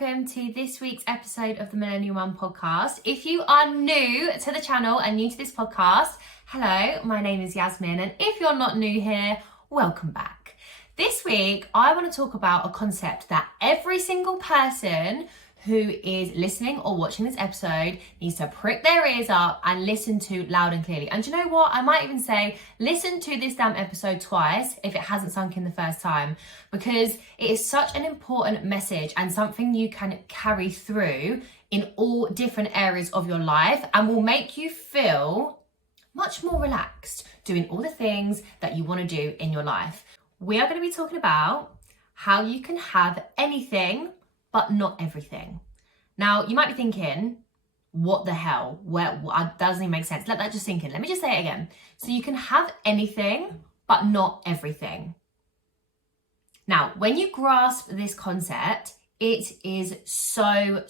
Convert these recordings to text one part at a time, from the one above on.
welcome to this week's episode of the Millennial Mum podcast. If you are new to the channel and new to this podcast, hello, my name is Yasmin, and if you're not new here, welcome back. This week, I want to talk about a concept that every single person who is listening or watching this episode needs to prick their ears up and listen to loud and clearly. And do you know what? I might even say, listen to this damn episode twice if it hasn't sunk in the first time, because it is such an important message and something you can carry through in all different areas of your life and will make you feel much more relaxed doing all the things that you want to do in your life. We are going to be talking about how you can have anything but not everything. Now, you might be thinking, what the hell? That doesn't even make sense. Let that just sink in. Let me just say it again. So you can have anything, but not everything. Now, when you grasp this concept, it is so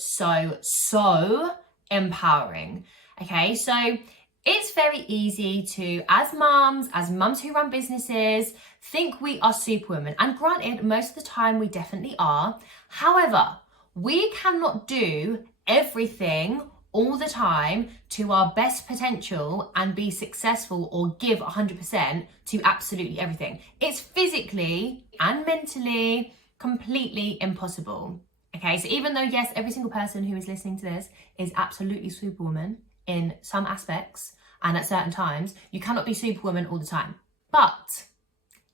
empowering. Okay, so it's very easy to, as mums who run businesses, think we are superwomen. And granted, most of the time we definitely are. However, we cannot do everything all the time to our best potential and be successful or give 100% to absolutely everything. It's physically and mentally completely impossible. Okay, so even though, yes, every single person who is listening to this is absolutely superwoman in some aspects and at certain times, you cannot be superwoman all the time. But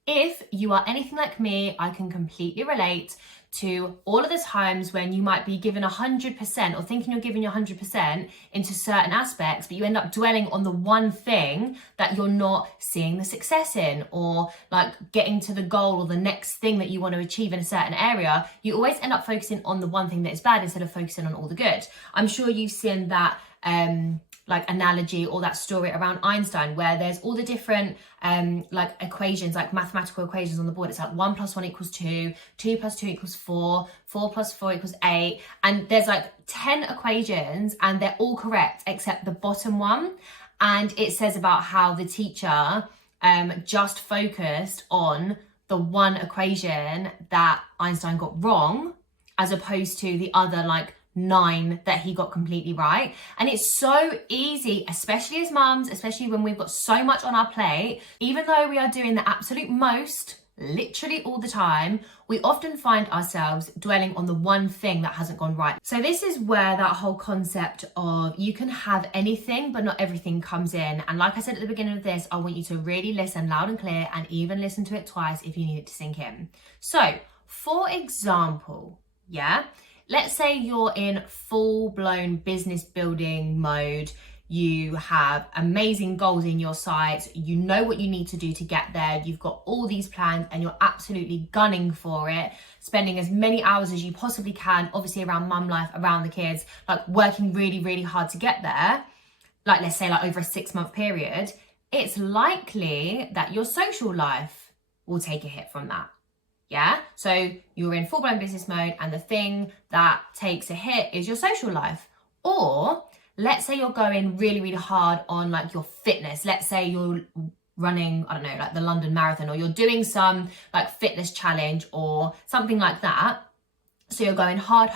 if you are anything like me, I can completely relate to all of the times when you might be given 100% or thinking you're giving your 100% into certain aspects, but you end up dwelling on the one thing that you're not seeing the success in, or like getting to the goal or the next thing that you want to achieve in a certain area. You always end up focusing on the one thing that is bad instead of focusing on all the good. I'm sure you've seen that like analogy or that story around Einstein, where there's all the different like equations, like mathematical equations on the board. It's like 1 + 1 = 2, 2 + 2 = 4, 4 + 4 = 8. And there's like 10 equations and they're all correct except the bottom one. And it says about how the teacher just focused on the one equation that Einstein got wrong, as opposed to the other like 9 that he got completely right. And it's so easy, especially as mums, especially when we've got so much on our plate, even though we are doing the absolute most, literally all the time, we often find ourselves dwelling on the one thing that hasn't gone right. So this is where that whole concept of you can have anything but not everything comes in. And like I said at the beginning of this, I want you to really listen loud and clear and even listen to it twice if you need it to sink in. So for example, let's say you're in full-blown business building mode. You have amazing goals in your sights. You know what you need to do to get there. You've got all these plans and you're absolutely gunning for it, spending as many hours as you possibly can, obviously around mum life, around the kids, like working really hard to get there. Like let's say like over a 6-month period, it's likely that your social life will take a hit from that. Yeah, so you're in full-blown business mode and the thing that takes a hit is your social life. Or let's say you're going really hard on like your fitness. Let's say you're running, I don't know, like the London Marathon, or you're doing some like fitness challenge or something like that. So you're going hard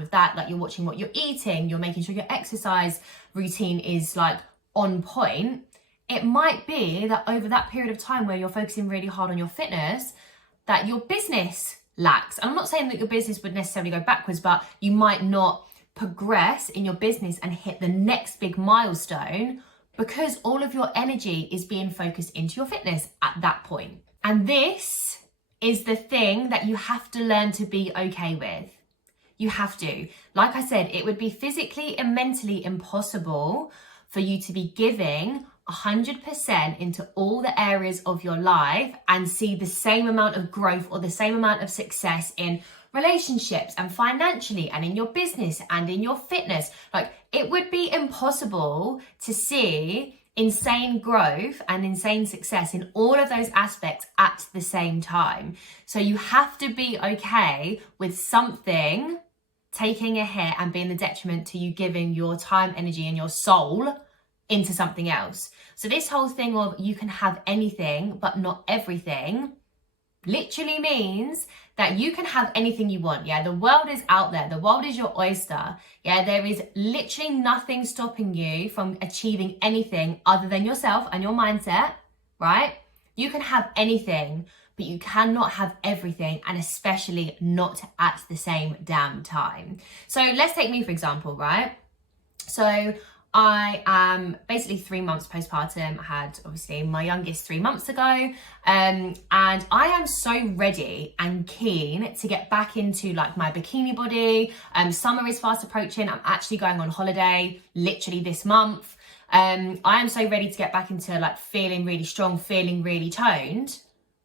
with that. Like you're watching what you're eating, you're making sure your exercise routine is like on point. It might be that over that period of time where you're focusing really hard on your fitness, that your business lacks. And I'm not saying that your business would necessarily go backwards, but you might not progress in your business and hit the next big milestone because all of your energy is being focused into your fitness at that point. And this is the thing that you have to learn to be okay with. You have to. Like I said, it would be physically and mentally impossible for you to be giving 100% into all the areas of your life and see the same amount of growth or the same amount of success in relationships and financially and in your business and in your fitness. Like it would be impossible to see insane growth and insane success in all of those aspects at the same time. So you have to be okay with something taking a hit and being the detriment to you giving your time, energy and your soul into something else. So this whole thing of you can have anything but not everything, literally means that you can have anything you want. Yeah, the world is out there. The world is your oyster. Yeah, there is literally nothing stopping you from achieving anything other than yourself and your mindset, right? You can have anything, but you cannot have everything, and especially not at the same damn time. So let's take me, for example, right? So I am basically 3 months postpartum. I had obviously my youngest 3 months ago. And I am so ready and keen to get back into like my bikini body. Summer is fast approaching. I'm actually going on holiday literally this month. I am so ready to get back into like feeling really strong, feeling really toned.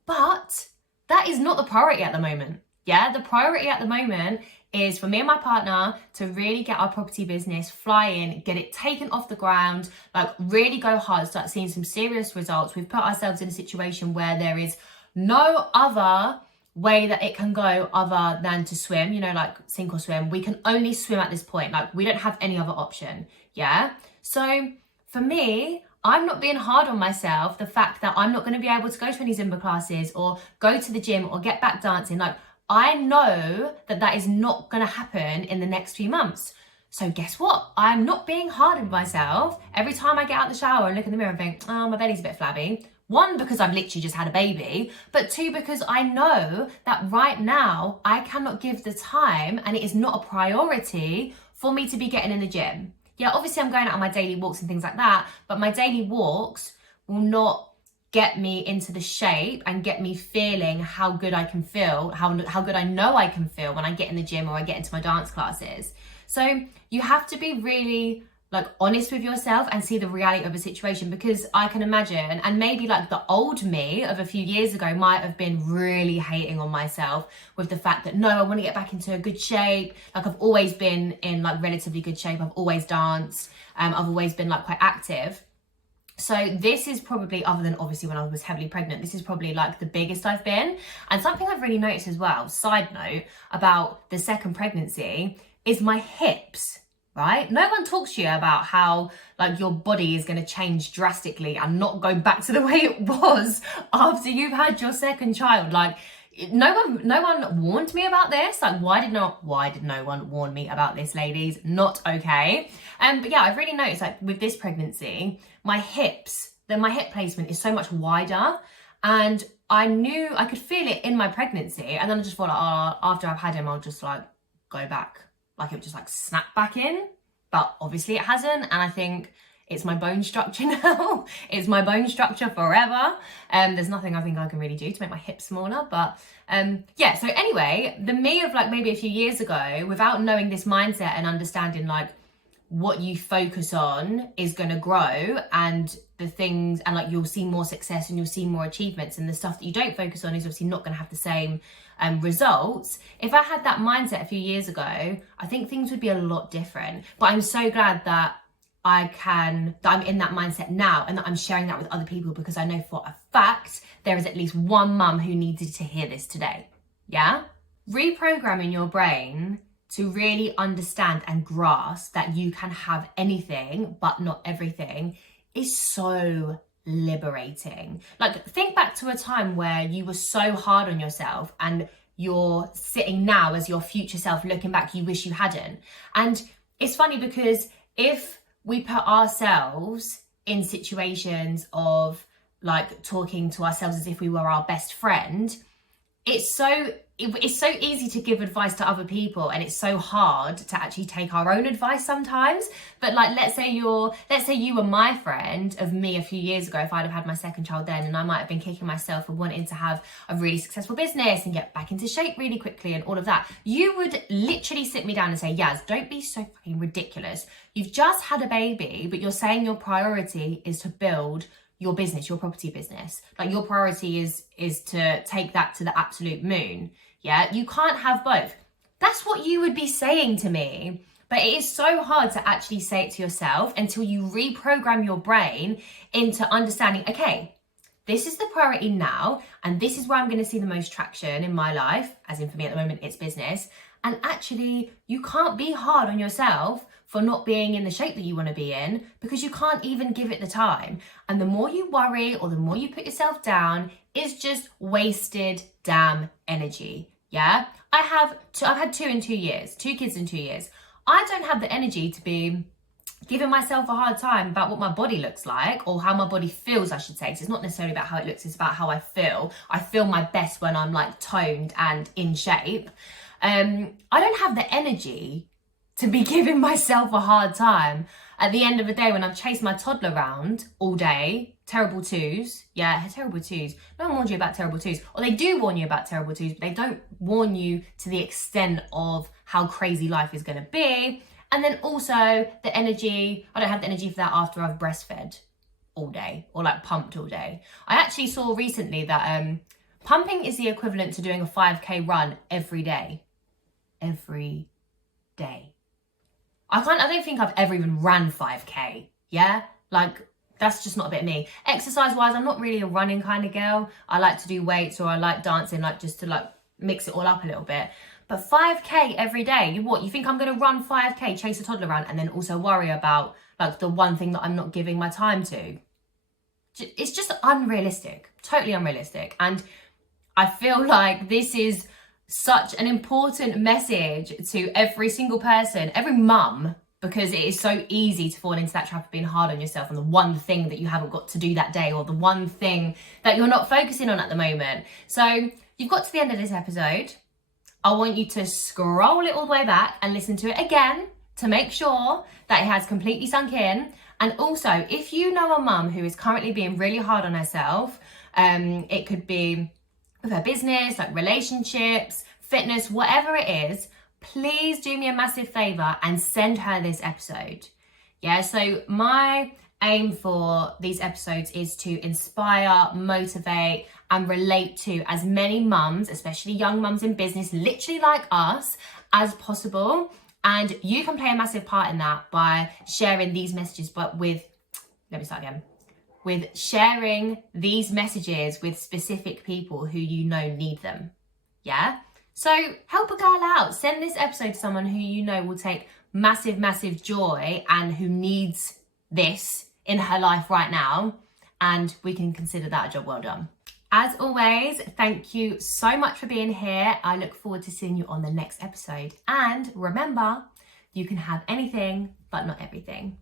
But that is not the priority at the moment. Yeah, the priority at the moment is for me and my partner to really get our property business flying, get it taken off the ground, like really go hard, start seeing some serious results. We've put ourselves in a situation where there is no other way that it can go other than to swim, you know, like sink or swim. We can only swim at this point. Like we don't have any other option. Yeah. So for me, I'm not being hard on myself. The fact that I'm not going to be able to go to any Zumba classes or go to the gym or get back dancing, like I know that that is not going to happen in the next few months. So guess what? I'm not being hard on myself. Every time I get out the shower and look in the mirror and think, oh, my belly's a bit flabby. 1, because I've literally just had a baby, but 2, because I know that right now I cannot give the time and it is not a priority for me to be getting in the gym. Yeah, obviously I'm going out on my daily walks and things like that, but my daily walks will not get me into the shape and get me feeling how good I can feel, how good I know I can feel when I get in the gym or I get into my dance classes. So you have to be really like honest with yourself and see the reality of a situation, because I can imagine, and maybe like the old me of a few years ago might have been really hating on myself with the fact that no, I want to get back into a good shape. Like I've always been in like relatively good shape. I've always danced. I've always been like quite active. So this is probably, other than obviously when I was heavily pregnant, this is probably like the biggest I've been. And something I've really noticed as well, side note, about the second pregnancy is my hips, right? No one talks to you about how like your body is going to change drastically and not go back to the way it was after you've had your second child. Like no one warned me about this. Like why did no one warn me about this, ladies? Not okay. But yeah, I've really noticed like with this pregnancy, my hips, my hip placement is so much wider, and I knew I could feel it in my pregnancy, and then I just thought like, oh, after I've had him, I'll just like go back, like it would just like snap back in. But obviously it hasn't, and I think it's my bone structure now. It's my bone structure forever. There's nothing I think I can really do to make my hips smaller. But yeah, so anyway, the me of like maybe a few years ago, without knowing this mindset and understanding like what you focus on is going to grow, and the things, and like you'll see more success and you'll see more achievements, and the stuff that you don't focus on is obviously not going to have the same results. If I had that mindset a few years ago, I think things would be a lot different. But I'm so glad that I'm in that mindset now, and that I'm sharing that with other people, because I know for a fact there is at least one mum who needed to hear this today. Yeah? Reprogramming your brain to really understand and grasp that you can have anything but not everything is so liberating. Like think back to a time where you were so hard on yourself, and you're sitting now as your future self looking back, you wish you hadn't. And it's funny because if we put ourselves in situations of like talking to ourselves as if we were our best friend, it's so easy to give advice to other people, and it's so hard to actually take our own advice sometimes. But like, let's say you were my friend of me a few years ago, if I'd have had my second child then, and I might have been kicking myself for wanting to have a really successful business and get back into shape really quickly and all of that, you would literally sit me down and say, Yaz, don't be so fucking ridiculous. You've just had a baby, but you're saying your priority is to build your business, your property business. Like your priority is to take that to the absolute moon. Yeah, you can't have both. That's what you would be saying to me. But it is so hard to actually say it to yourself until you reprogram your brain into understanding, okay, this is the priority now, and this is where I'm going to see the most traction in my life, as in for me at the moment, it's business. And actually, you can't be hard on yourself for not being in the shape that you want to be in because you can't even give it the time. And the more you worry or the more you put yourself down, it's just wasted damn energy. Yeah, I've had 2 kids in 2 years. I don't have the energy to be giving myself a hard time about what my body looks like, or how my body feels, I should say. So it's not necessarily about how it looks, it's about how I feel. I feel my best when I'm like toned and in shape. I don't have the energy to be giving myself a hard time at the end of the day when I've chased my toddler around all day. Terrible twos. Yeah, terrible twos. No one warns you about terrible twos. Or they do warn you about terrible twos, but they don't warn you to the extent of how crazy life is going to be. And then also the energy, I don't have the energy for that after I've breastfed all day or like pumped all day. I actually saw recently that pumping is the equivalent to doing a 5K run every day. Every day. I don't think I've ever even ran 5K. Yeah? Like, that's just not a bit of me. Exercise-wise, I'm not really a running kind of girl. I like to do weights or I like dancing, like just to like mix it all up a little bit. But 5K every day, you think I'm going to run 5K, chase a toddler around, and then also worry about like the one thing that I'm not giving my time to? It's just unrealistic, totally unrealistic. And I feel like this is such an important message to every single person, every mum, because it is so easy to fall into that trap of being hard on yourself and the one thing that you haven't got to do that day, or the one thing that you're not focusing on at the moment. So you've got to the end of this episode. I want you to scroll it all the way back and listen to it again to make sure that it has completely sunk in. And also, if you know a mum who is currently being really hard on herself, it could be with her business, like relationships, fitness, whatever it is, please do me a massive favor and send her this episode. Yeah, so my aim for these episodes is to inspire, motivate, and relate to as many mums, especially young mums in business, literally like us, as possible. And you can play a massive part in that by sharing these messages, but with sharing these messages with specific people who you know need them. Yeah? So help a girl out. Send this episode to someone who you know will take massive, massive joy and who needs this in her life right now. And we can consider that a job well done. As always, thank you so much for being here. I look forward to seeing you on the next episode. And remember, you can have anything, but not everything.